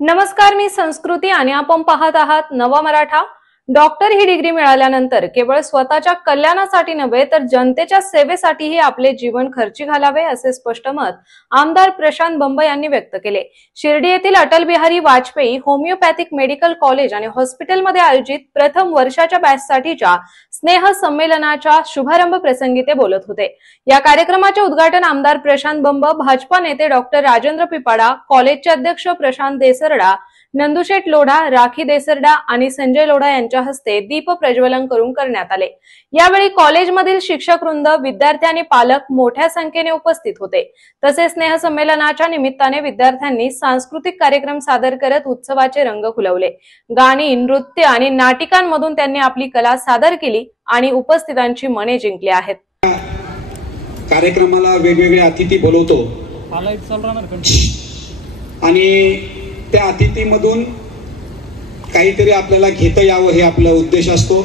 नमस्कार, मी संस्कृती आणि आपण पाहत आहात नवा मराठा। डॉक्टर ही डिग्री मिळाल्यानंतर केवळ स्वतःच्या कल्याणासाठी नव्हे तर जनतेच्या सेवेसाठीही आपले जीवन खर्ची घालावे असे स्पष्ट मत आमदार प्रशांत बंब यांनी व्यक्त केले। शिर्डी येथील Atal Bihari Vajpayee homeopathic medical college आणि हॉस्पिटलमध्ये आयोजित प्रथम वर्षाच्या बॅचसाठीच्या स्नेह संमेलनाच्या शुभारंभ प्रसंगी ते बोलत होते। या कार्यक्रमाचे उद्घाटन आमदार प्रशांत बंब, भाजपा नेते डॉक्टर राजेंद्र पिपाडा, कॉलेजचे अध्यक्ष प्रशांत देसरडा, नंदुशेठ लोढा, राखी देसरडा आणि संजय लोढा यांच्या हस्ते दीप प्रज्वलन करून करण्यात आले। यावेळी कॉलेजमधील शिक्षकवृंद, विद्यार्थी आणि पालक मोठ्या संख्येने उपस्थित होते। तसेच स्नेह संमेलनाच्या निमित्ताने विद्यार्थ्यांनी सांस्कृतिक कार्यक्रम सादर करत उत्सवाचे रंग खुलवले। गाणी, नृत्य आणि नाटिकांमधून त्यांनी आपली कला सादर केली आणि उपस्थितांची मने जिंकली आहेत। कार्यक्रमाला वेगवेगळे अतिथी बोलवतो आणि त्या अतिथीमधून काहीतरी आपल्याला घेता यावं हे आपला उद्देश असतो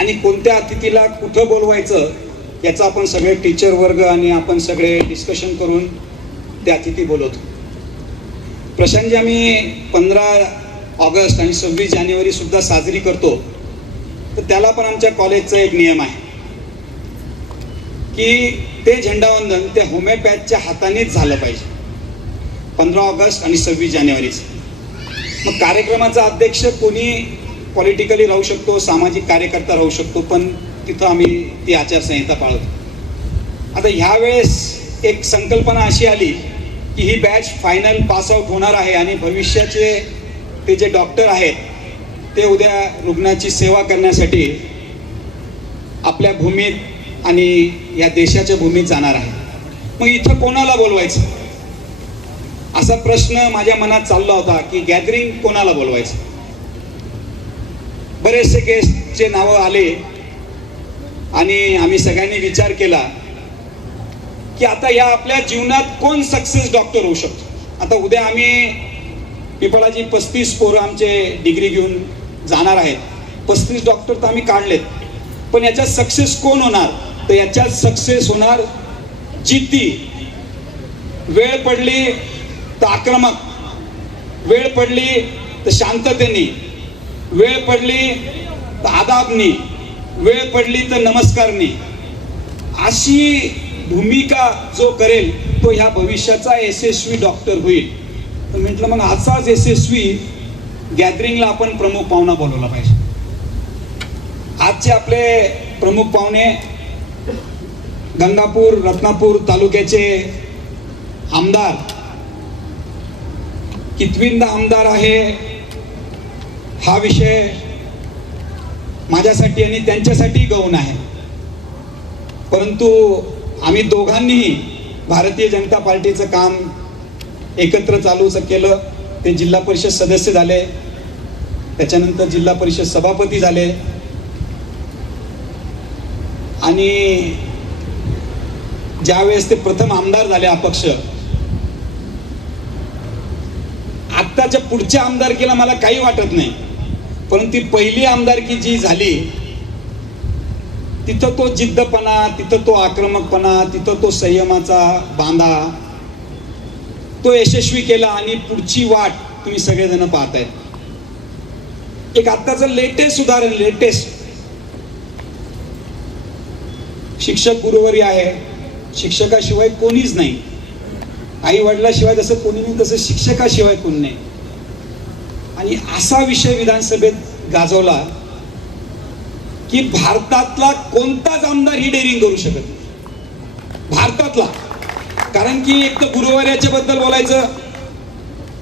आणि कोणत्या अतिथीला कुठं बोलवायचं याचा आपण सगळे टीचर वर्ग आणि आपण सगळे डिस्कशन करून त्या अतिथी बोलवतो। प्रशांतजी, आम्ही 15 ऑगस्ट आणि 26 जानेवारी सुद्धा साजरी करतो, तर त्याला पण आमच्या कॉलेजचा एक नियम आहे की ते झेंडावंदन त्या होमिओपॅथच्या हातानेच झालं पाहिजे, 15 ऑगस्ट आणि 26 जानेवारीच। मग कार्यक्रमाचा अध्यक्ष कोणी पॉलिटिकली राहू शकतो, सामाजिक कार्यकर्ता राहू शकतो, पण तिथं आम्ही ती आचारसंहिता पाळतो। आता ह्या वेळेस एक संकल्पना अशी आली की ही बॅच फायनल पास आउट होणार आहे आणि भविष्याचे ते जे डॉक्टर आहेत ते उद्या रुग्णाची सेवा करण्यासाठी आपल्या भूमीत आणि या देशाच्या भूमीत जाणार आहे। मग इथं कोणाला बोलवायचं असा प्रश्न माझ्या मनात चालला होता की गॅदरिंग कोणाला बोलवायचं। बरेचसे गेस्टचे नाव आले आणि आम्ही सगळ्यांनी विचार केला की आता या आपल्या जीवनात कोण सक्सेस डॉक्टर होऊ शकतो। आता उद्या आम्ही पिपळाजी 35 पोरं आमचे डिग्री घेऊन जाणार आहेत, 35 डॉक्टर तर आम्ही काढलेत, पण याच्यात सक्सेस कोण होणार? तर याच्यात सक्सेस होणार जिद्दी, वेळ पडली तर आक्रमक, वेळ पडली तर शांततेने, वेळ पडली तर आदाबनी, वेळ पडली तर नमस्कारनी, अशी भूमिका जो करेल तो ह्या भविष्याचा यशस्वी डॉक्टर होईल। तर म्हटलं मग असाच यशस्वी गॅदरिंगला आपण प्रमुख पाहुणा बोलवला पाहिजे। आजचे आपले प्रमुख पाहुणे गंगापूर रत्नापूर तालुक्याचे आमदार, कितविंदा आमदार आहे हा विषय माझ्यासाठी आणि त्यांच्यासाठी गौण आहे, परंतु आम्ही दोघांनीही भारतीय जनता पार्टीचं काम एकत्र चालू केलं। ते जिल्हा परिषद सदस्य झाले, त्याच्यानंतर जिल्हा परिषद सभापती झाले आणि ज्यावेळेस ते प्रथम आमदार झाले अपक्ष, आत्ताच्या पुढच्या आमदारकीला मला काही वाटत नाही, परंतु ती पहिली आमदारकी जी झाली तिथं तो जिद्दपणा, तिथं तो आक्रमकपणा, तिथं तो संयमाचा बांधा तो यशस्वी केला आणि पुढची वाट तुम्ही सगळेजण पाहताय। एक आत्ताचं लेटेस्ट उदाहरण, शिक्षक गुरुवारी आहे, शिक्षकाशिवाय कोणीच नाही, आई वडिलाशिवाय जसं कोणी नाही तसं शिक्षकाशिवाय कोणी नाही, आणि असा विषय विधानसभेत गाजवला की भारतातला कोणताच आमदार ही डेअरिंग करू शकत नाही, भारतातला। कारण की एक तर गुरुवार्याच्या बद्दल बोलायचं,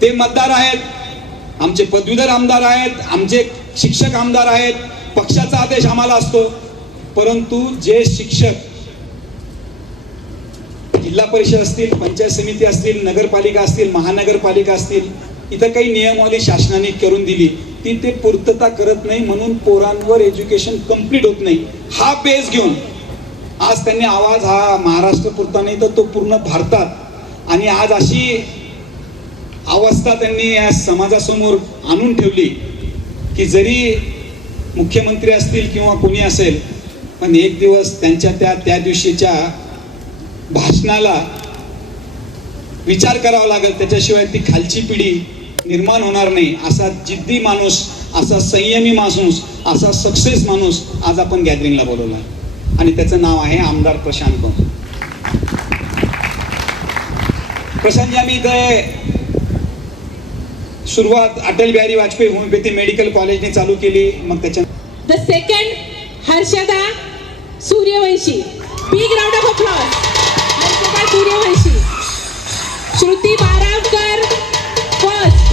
ते मतदार आहेत, आमचे पदवीधर आमदार आहेत, आमचे शिक्षक आमदार आहेत, पक्षाचा आदेश आम्हाला असतो, परंतु जे शिक्षक जिल्हा परिषद असतील, पंचायत समिती असतील, नगरपालिका असतील, महानगरपालिका असतील, इथं काही नियमावली शासनाने करून दिली ती ते पूर्तता करत नाही, म्हणून पोरांवर एज्युकेशन कंप्लीट होत नाही। हा बेस घेऊन आज त्यांनी आवाज हा महाराष्ट्र पुरता नाही तर तो पूर्ण भारतात, आणि आज अशी अवस्था त्यांनी या समाजासमोर आणून ठेवली की जरी मुख्यमंत्री असतील किंवा कोणी असेल, पण एक दिवस त्यांच्या त्या दिवशीच्या भाषणाला विचार करावा लागेल, त्याच्याशिवाय ती खालची पिढी निर्माण होणार नाही. असा जिद्दी माणूस, असा संयमी माणूस, असा सक्सेस माणूस आज आपण गॅदरिंगला बोलवला आणि त्याचं नाव आहे आमदार प्रशांत कंस. प्रशांतजी, आम्ही इथे सुरुवात अटल बिहारी वाजपेयी होमिओपॅथी मेडिकल कॉलेजने चालू केली. मग त्याच्या the second Harshada Suryavanshi. Big round of applause. Harshada Suryavanshi. Shruti Baravkar first.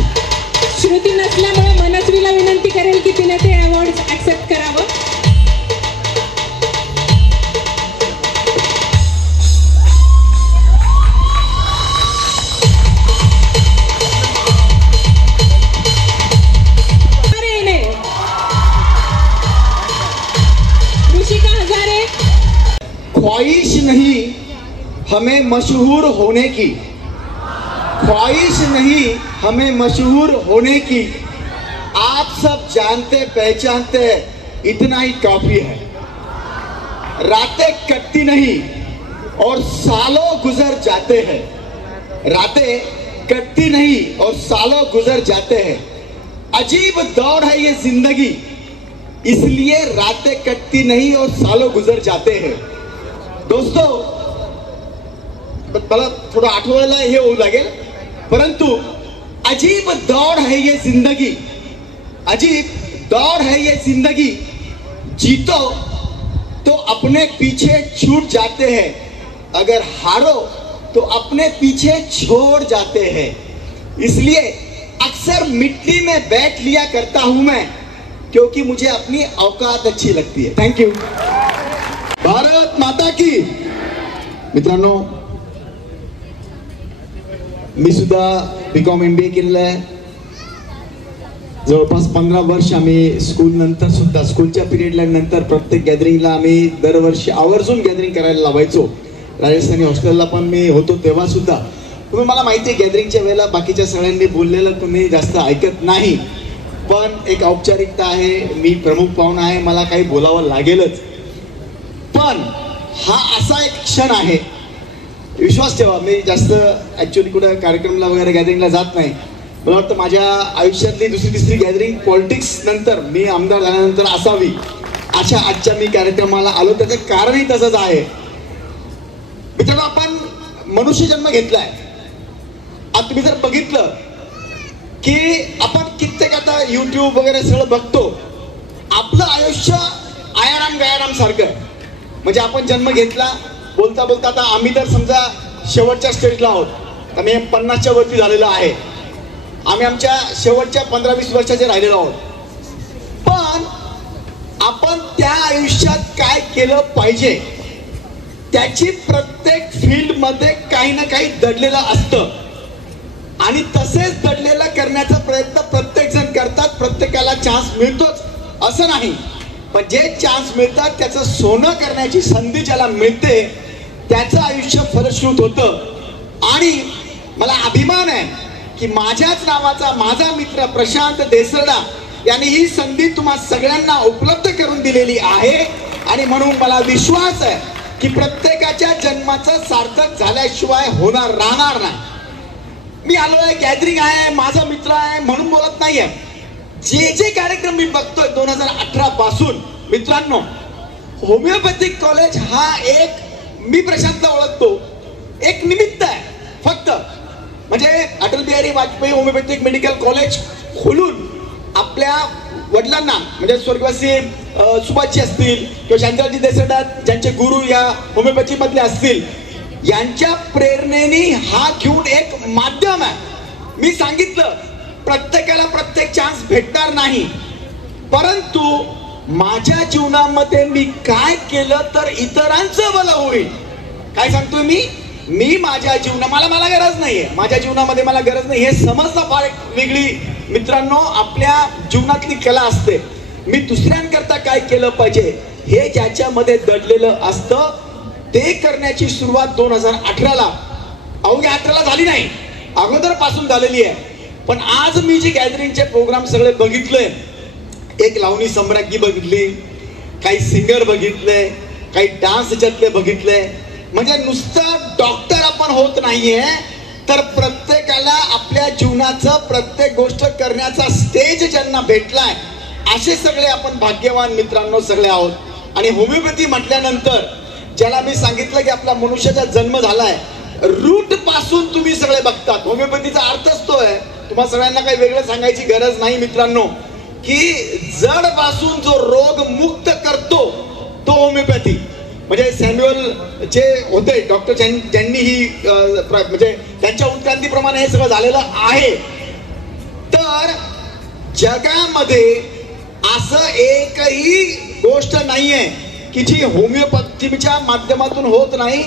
Shruti नसल्यामुळे मनस्वीला विनंती करेल की तिने ते अवॉर्ड ऍक्सेप्ट करावं. ख्वाहिश नहीं हमें मशहूर होने की, ख्वाहिश नहीं हमें मशहूर होने की, आप सब जानते पहचानते इतना ही काफी है. रातें कटती नहीं और सालों गुजर जाते हैं, रातें कटती नहीं और सालों गुजर जाते हैं. अजीब दौड़ है ये जिंदगी, इसलिए रातें कटती नहीं और सालों गुजर जाते हैं. दोस्तों, मला थोडं आठवायला हे होऊ लागेल, परंतु अजीब दौड़ है ये जिंदगी, अजीब दौड़ है ये जिंदगी, जीतो तो अपने पीछे छूट जाते हैं, अगर हारो तो अपने पीछे छोड़ जाते हैं. इसलिए अक्सर मिट्टी में बैठ लिया करता हूं मैं, क्योंकि मुझे अपनी औकात अच्छी लगती है. Thank you. भारत माता की. मित्रांनो, मी सुद्धा BCom MBA केलेलं आहे. जवळपास 15 वर्ष आम्ही स्कूल नंतर सुद्धा, स्कूलच्या पिरियडला नंतर प्रत्येक गॅदरिंगला आम्ही दरवर्षी आवर्जून गॅदरिंग करायला लावायचो. राजस्थानी हॉस्टेलला पण मी होतो तेव्हा सुद्धा. तुम्ही, मला माहिती आहे गॅदरिंगच्या वेळेला बाकीच्या सगळ्यांनी बोललेलं तुम्ही जास्त ऐकत नाही, पण एक औपचारिकता आहे. मी प्रमुख पाहुणा आहे, मला काही बोलावं लागेलच. पण हा असा एक क्षण आहे, विश्वास ठेवा, मी जास्त ऍक्च्युअली कुठं कार्यक्रमला वगैरे गॅदरिंगला जात नाही. मला वाटतं माझ्या आयुष्यातली दुसरी तिसरी गॅदरिंग पॉलिटिक्स नंतर, मी आमदार झाल्यानंतर असावी, अशा आजच्या मी कार्यक्रमाला आलो. त्याचं कारणही तसंच आहे. मित्रांनो, आपण मनुष्य जन्म घेतलाय. आता तुम्ही जर बघितलं की आपण कित्येक आता YouTube वगैरे सगळं बघतो, आपलं आयुष्य आयाराम गयाराम सारखं. म्हणजे आपण जन्म घेतला, बोलता बोलता आता आम्ही तर समजा शेवटच्या स्टेजला आहोत. आम्ही 50च्या वरती झालेलो आहे. आम्ही आमच्या शेवटच्या 15-20 वर्षाचे राहिलेलो आहोत. पण आपण त्या आयुष्यात काय केलं पाहिजे त्याची प्रत्येक फील्ड मध्ये काही ना काही दडलेलं असतं आणि तसेच दडलेलं करण्याचा प्रयत्न प्रत्येक जण करतात. प्रत्येकाला चान्स मिळतोच असं नाही, पण जे चान्स मिळतात त्याचं सोनं करण्याची संधी ज्याला मिळते त्याचं आयुष्य फलश्रुत होतं. आणि मला अभिमान आहे की माझ्याच नावाचा माझा मित्र प्रशांत देसरडा यांनी ही संधी तुम्हा सगळ्यांना उपलब्ध करून दिलेली आहे. आणि म्हणून मला विश्वास आहे की प्रत्येकाच्या जन्माचं सार्थक झाल्याशिवाय राहणार नाही. मी आलोय, गॅदरिंग आहे, माझा मित्र आहे म्हणून बोलत नाहीये. जे जे कार्यक्रम मी बघतोय 2018 पासून, मित्रांनो, होमिओपॅथिक कॉलेज हा एक, मी प्रशांतला ओळखतो, एक निमित्त आहे फक्त. म्हणजे Atal Bihari Vajpayee homeopathic medical college खोलून आपल्या वडिलांना, म्हणजे स्वर्गवासी सुभाषजी असतील किंवा शांताजी देसरडा ज्यांचे गुरु या होमिओपॅथी मधले असतील, यांच्या प्रेरणेने हा घेऊन एक माध्यम आहे. मी सांगितलं प्रत्येकाला प्रत्येक चान्स भेटणार नाही, परंतु माझ्या जीवनामध्ये मी काय केलं तर इतरांचं भलं होईल. काय सांगतोय मी माझ्या जीवनात मला गरज नाहीये, माझ्या जीवनामध्ये मला गरज नाही हे समजणं फार एक वेगळी, मित्रांनो, आपल्या जीवनातली कला असते. मी दुसऱ्यांकरता काय केलं पाहिजे हे ज्याच्यामध्ये दडलेलं असतं ते करण्याची सुरुवात 2018ला, अवघ्या 18ला झाली नाही, अगोदर पासून झालेली आहे. पण आज मी जे गॅदरिंगचे प्रोग्राम सगळे बघितले, एक लावणी सम्राज्ञी बघितली, काही सिंगर बघितले, काही डान्स याच्यातले बघितले. म्हणजे नुसतं डॉक्टर आपण होत नाहीये, तर प्रत्येकाला आपल्या जीवनाचं प्रत्येक गोष्ट करण्याचा स्टेज ज्यांना भेटलाय असे सगळे आपण भाग्यवान मित्रांनो सगळे आहोत। आणि होमिओपॅथी म्हटल्यानंतर ज्याला मी सांगितलं की आपला मनुष्याचा जन्म झालाय, रूट पासून तुम्ही सगळे बघतात। होमिओपॅथीचा अर्थच तो आहे, तुम्हाला सगळ्यांना काही वेगळं सांगायची गरज नाही मित्रांनो, की जड पासून जो रोग मुक्त करतो तो होमिओपॅथी। म्हणजे सॅम्युअल जे होते डॉक्टर ज्यांनी ही म्हणजे त्यांच्या उत्क्रांतीप्रमाणे हे सगळं झालेलं आहे। तर जगामध्ये असं एकही गोष्ट नाहीये की जी होमिओपॅथीच्या माध्यमातून होत नाही,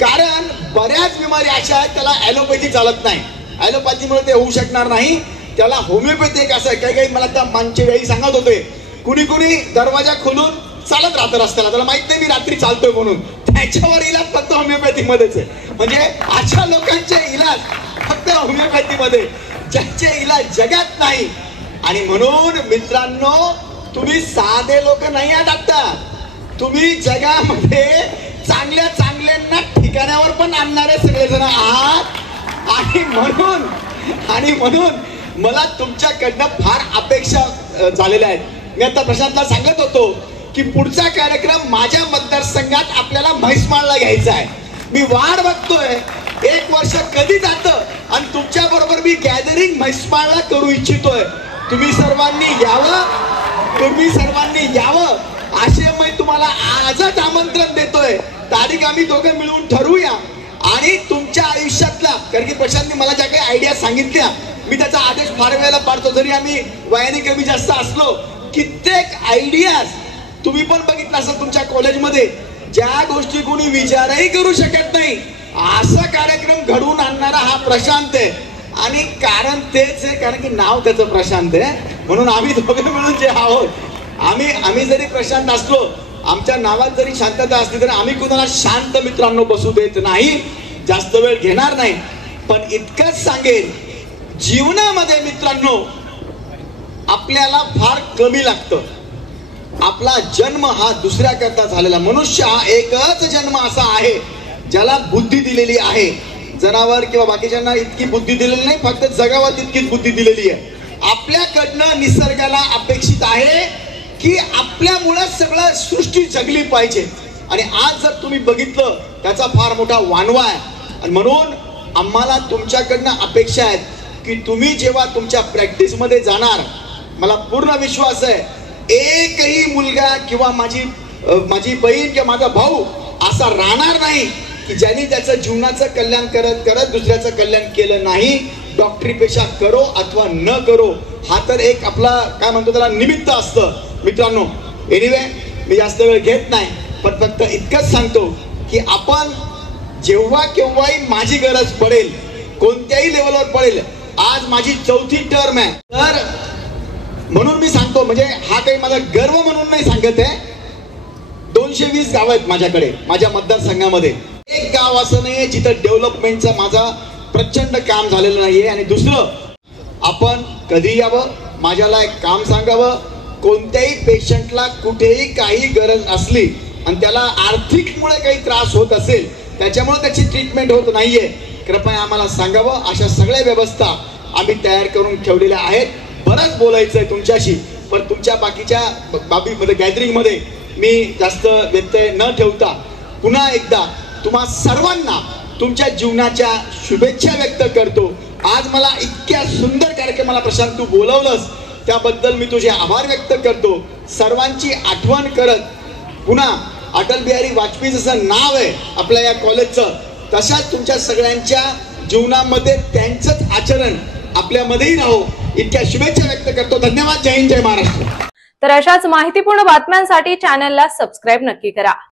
कारण बऱ्याच बिमारी अशा आहेत त्याला ॲलोपॅथी चालत नाही, ॲलोपॅथीमुळे ते होऊ शकणार नाही, त्याला होमिओपॅथी एक असं काही काही मला त्या मागच्या वेळी सांगत होते, कुणी कुणी दरवाजा खोलून चालत राहतं रस्त्याला, त्याला माहित नाही मी रात्री चालतोय म्हणून, त्याच्यावर इलाज फक्त होमिओपॅथी मध्येच आहे। म्हणजे अशा लोकांचे इलाज फक्त होमिओपॅथी मध्ये, ज्यांचे इलाज जगात नाही। आणि म्हणून मित्रांनो तुम्ही साधे लोक नाही आहात, आता तुम्ही जगामध्ये चांगल्या चांगल्यांना ठिकाणावर पण आणणारे सगळेजण आहात। आणि म्हणून मला तुमच्याकडनं फार अपेक्षा झालेल्या आहेत। मी आता प्रशांतला सांगत होतो की पुढचा कार्यक्रम माझ्या मतदारसंघात आपल्याला म्हैसमाळला घ्यायचा आहे। मी वाट बघतोय, एक वर्ष कधी जातं आणि तुमच्या बरोबर मी गॅदरिंग म्हैसमाळला करू इच्छितोय। तुम्ही सर्वांनी यावं असे मी तुम्हाला आजच आमंत्रण देतोय। तारीख आम्ही दोघं मिळून ठरवूया आणि तुमच्या आयुष्यातला, कारण की प्रशांतने मला ज्या काही आयडिया सांगितल्या मी त्याचा आदेश फार वेळेला पाडतो, जरी आम्ही वयाने कमी जास्त असलो, कित्येक आयडियाज तुम्ही पण बघितलं असेल तुमच्या कॉलेजमध्ये, ज्या गोष्टी कोणी विचारही करू शकत नाही असा कार्यक्रम घडवून आणणारा हा प्रशांत आहे। आणि कारण तेच आहे, कारण की नाव त्याचं प्रशांत आहे, म्हणून आम्ही दोघं मिळून जे आहोत, आम्ही जरी प्रशांत असलो, आमच्या नावात जरी शांतता असली तरी आम्ही कुणाला शांत मित्रांनो बसू देत नाही, जास्त वेळ घेणार नाही। पण इतकंच सांगेल, जीवनामध्ये मित्रांनो आपल्याला फार कमी लागतं। आपला जन्म हा दुसऱ्या करता झालेला, मनुष्य हा एकच जन्म असा आहे ज्याला बुद्धी दिलेली आहे। जनावर किंवा बाकीच्यांना इतकी बुद्धी दिलेली नाही, फक्त जगावर तितकीच बुद्धी दिलेली आहे। आपल्याकडनं निसर्गाला अपेक्षित आहे की आपल्यामुळे सगळं सृष्टी जगली पाहिजे। आणि आज जर तुम्ही बघितलं त्याचा फार मोठा वानवा आहे। आणि म्हणून आम्हाला तुमच्याकडनं अपेक्षा आहेत की तुम्ही जेव्हा तुमच्या प्रॅक्टिस मध्ये जाणार, मला पूर्ण विश्वास आहे एकही मुलगा किंवा माझी बहीण किंवा माझा भाऊ असा राहणार नाही की ज्यांनी त्याचं जीवनाचं कल्याण करत करत दुसऱ्याचं कल्याण केलं नाही। डॉक्टरी पेशा करो अथवा न करो, हा तर एक आपला काय म्हणतो त्याला निमित्त असतं मित्रांनो। एनिवे मी जास्त वेळ घेत नाही, पण फक्त इतकंच सांगतो की आपण जेव्हा केव्हाही माझी गरज पडेल, कोणत्याही लेवलवर पडेल, आज माझी 4थी टर्म आहे, तर म्हणून मी सांगतो, म्हणजे हा काही माझा गर्व म्हणून नाही सांगत आहे, 220 गाव आहेत माझ्याकडे माझ्या मतदारसंघामध्ये, एक गाव असं नाहीये जिथं डेव्हलपमेंटचं माझा प्रचंड काम झालेलं नाहीये। आणि दुसरं, आपण कधी यावं, माझ्याला एक काम सांगावं, कोणत्याही पेशंटला कुठेही काही गरज असली आणि त्याला आर्थिकमुळे काही त्रास होत असेल, त्याच्यामुळे त्याची ट्रीटमेंट होत नाहीये, कृपया आम्हाला सांगावं। अशा सगळ्या व्यवस्था आम्ही तयार करून ठेवलेल्या आहेत। बरंच बोलायचं आहे तुमच्याशी, पण तुमच्या बाकीच्या बाबीमध्ये गॅदरिंग मध्ये मी जास्त व्यत्यय न ठेवता पुन्हा एकदा तुम्हा सर्वांना तुमच्या जीवनाच्या शुभेच्छा व्यक्त करतो। आज मला इतक्या सुंदर कार्यक्रमाला प्रशांत तू बोलवलंस, त्याबद्दल मी तुझे आभार व्यक्त करतो। सर्वांची आठवण करत पुन्हा अटल बिहारी वाजपेयी जसं नाव आहे आपल्या या कॉलेजचं, तशाच तुमच्या सगळ्यांच्या जीवनामध्ये त्यांचंच आचरण आपल्यामध्येही राहो, इतक्या शुभेच्छा व्यक्त करतो। धन्यवाद। जय हिंद, जय महाराष्ट्र। तर अशाच माहितीपूर्ण बातम्यांसाठी चॅनलला सबस्क्राईब नक्की करा।